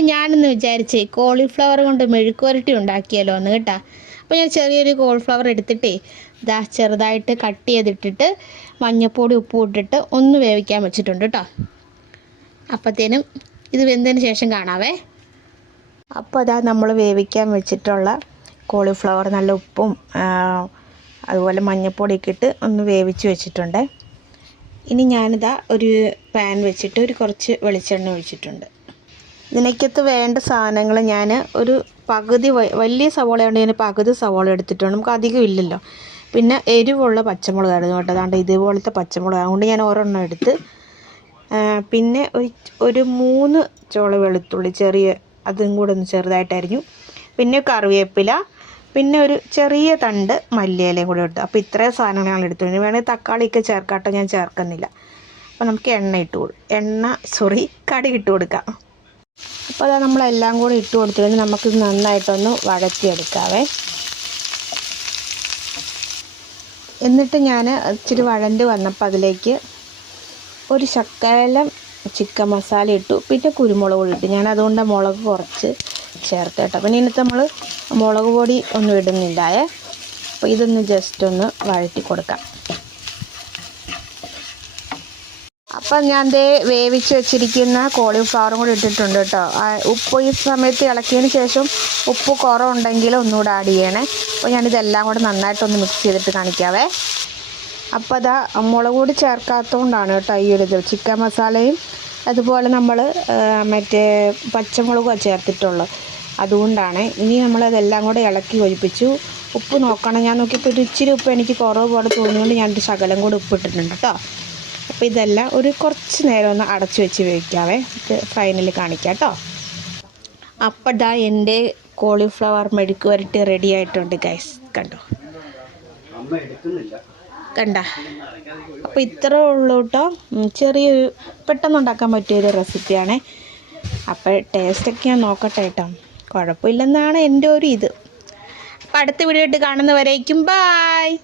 അപ്പം ഞാനൊന്ന് വിചാരിച്ചേ കോളിഫ്ലവർ കൊണ്ട് മെഴുക്കുവരട്ടി ഉണ്ടാക്കിയാലോ എന്ന് കേട്ടോ. അപ്പോൾ ഞാൻ ചെറിയൊരു കോളിഫ്ലവർ എടുത്തിട്ടേ ഇതാ ചെറുതായിട്ട് കട്ട് ചെയ്തിട്ടിട്ട് മഞ്ഞൾപ്പൊടി ഉപ്പും ഇട്ടിട്ട് ഒന്ന് വേവിക്കാൻ വെച്ചിട്ടുണ്ട് കേട്ടോ. അപ്പോഴത്തേനും ഇത് വെന്തതിന് ശേഷം കാണാവേ. അപ്പോൾ അതാ നമ്മൾ വേവിക്കാൻ വെച്ചിട്ടുള്ള കോളിഫ്ലവർ നല്ല ഉപ്പും അതുപോലെ മഞ്ഞൾപ്പൊടിയൊക്കെ ഇട്ട് ഒന്ന് വേവിച്ച് വെച്ചിട്ടുണ്ട്. ഇനി ഞാനിതാ ഒരു പാൻ വെച്ചിട്ട് ഒരു കുറച്ച് വെളിച്ചെണ്ണ ഒഴിച്ചിട്ടുണ്ട്. ഇതിനകത്ത് വേണ്ട സാധനങ്ങൾ ഞാൻ ഒരു പകുതി വലിയ സവോളയുണ്ട്, ഞാൻ പകുതി സവോള എടുത്തിട്ടുണ്ട്. നമുക്ക് അധികം ഇല്ലല്ലോ. പിന്നെ എരിവുള്ള പച്ചമുളകായിരുന്നു കേട്ടോ. അതാണ്ട് ഇതുപോലത്തെ പച്ചമുളക്, അതുകൊണ്ട് ഞാൻ ഒരെണ്ണം എടുത്ത്. പിന്നെ ഒരു 3 ചോള വെളുത്തുള്ളി ചെറിയ, അതും കൂടെ ഒന്ന് ചെറുതായിട്ട് അരിഞ്ഞു. പിന്നെ കറിവേപ്പില, പിന്നെ ഒരു ചെറിയ തണ്ട് മല്ലിയിലയും കൂടെ ഇട്ടു. അപ്പോൾ ഇത്രയും സാധനങ്ങൾ ഞങ്ങൾ എടുത്തു. ഇനി വേണമെങ്കിൽ തക്കാളിയൊക്കെ ചേർക്കാട്ടോ, ഞാൻ ചേർക്കുന്നില്ല. അപ്പോൾ നമുക്ക് കടുക് ഇട്ട് കൊടുക്കാം. അപ്പോൾ അതാ നമ്മളെല്ലാം കൂടി ഇട്ട് കൊടുത്തിട്ട് നമുക്കിത് നന്നായിട്ടൊന്ന് വഴറ്റിയെടുക്കാവേ. എന്നിട്ട് ഞാൻ ഇച്ചിരി വഴണ്ട് വന്നപ്പോൾ അതിലേക്ക് ഒരു ശകലം ചിക്കൻ മസാല ഇട്ടു, പിന്നെ കുരുമുളക് പൊടി ഇട്ടു. ഞാൻ അതുകൊണ്ട് മുളക് കുറച്ച് ചേർത്ത് കേട്ടോ. പിന്നെ ഇതിനകത്ത് നമ്മൾ മുളക് പൊടി ഒന്നും ഇടുന്നില്ലായേ. അപ്പോൾ ഇതൊന്ന് ജസ്റ്റ് ഒന്ന് വഴറ്റി കൊടുക്കാം. അപ്പം ഞാൻ വേവിച്ച് വെച്ചിരിക്കുന്ന കോളിഫ്ലവറും കൂടി ഇട്ടിട്ടുണ്ട് കേട്ടോ. ഉപ്പ് ഈ സമയത്ത് ഇളക്കിയതിന് ശേഷം ഉപ്പ് കുറവുണ്ടെങ്കിൽ ഒന്നുകൂടെ ആഡ് ചെയ്യണേ. അപ്പോൾ ഞാനിതെല്ലാം കൂടെ നന്നായിട്ടൊന്ന് മിക്സ് ചെയ്തിട്ട് കാണിക്കാവേ. അപ്പോൾ അതാ മുളക് പൊടി ചേർക്കാത്തതുകൊണ്ടാണ് കേട്ടോ ഈ ഒരു ഇത്. ചിക്കൻ മസാലയും അതുപോലെ നമ്മൾ മറ്റേ പച്ചമുളകും ചേർത്തിട്ടുള്ളൂ, അതുകൊണ്ടാണ്. ഇനി നമ്മളതെല്ലാം കൂടെ ഇളക്കി യോജിപ്പിച്ചു. ഉപ്പ് നോക്കണം, ഞാൻ നോക്കിയപ്പോൾ ഒരു ഇച്ചിരി ഉപ്പ് എനിക്ക് കുറവ് പോലെ തോന്നിയുകൊണ്ട് ഞാനൊരു ശകലം കൂടെ ഉപ്പ് ഇട്ടിട്ടുണ്ട് കേട്ടോ. അപ്പോൾ ഇതെല്ലാം ഒരു കുറച്ച് നേരം ഒന്ന് അടച്ചു വെച്ച് വേവിക്കാവേ. ഫൈനൽ കാണിക്കാം കേട്ടോ. അപ്പോൾ ഇതാ എൻ്റെ കോളിഫ്ലവർ മെഴുക്ക് വരട്ടി റെഡി ആയിട്ടുണ്ട് ഗൈസ്. കണ്ടോ കണ്ട. അപ്പോൾ ഇത്രേ ഉള്ളൂ കേട്ടോ. ചെറിയൊരു പെട്ടെന്നുണ്ടാക്കാൻ പറ്റിയൊരു റെസിപ്പിയാണ്. അപ്പോൾ ടേസ്റ്റൊക്കെ ഞാൻ നോക്കട്ടെ കേട്ടോ. കുഴപ്പമില്ലെന്നാണ് എൻ്റെ ഒരു ഇത്. അപ്പോൾ അടുത്ത വീഡിയോ ആയിട്ട് കാണുന്നവരേക്കും ബായ്.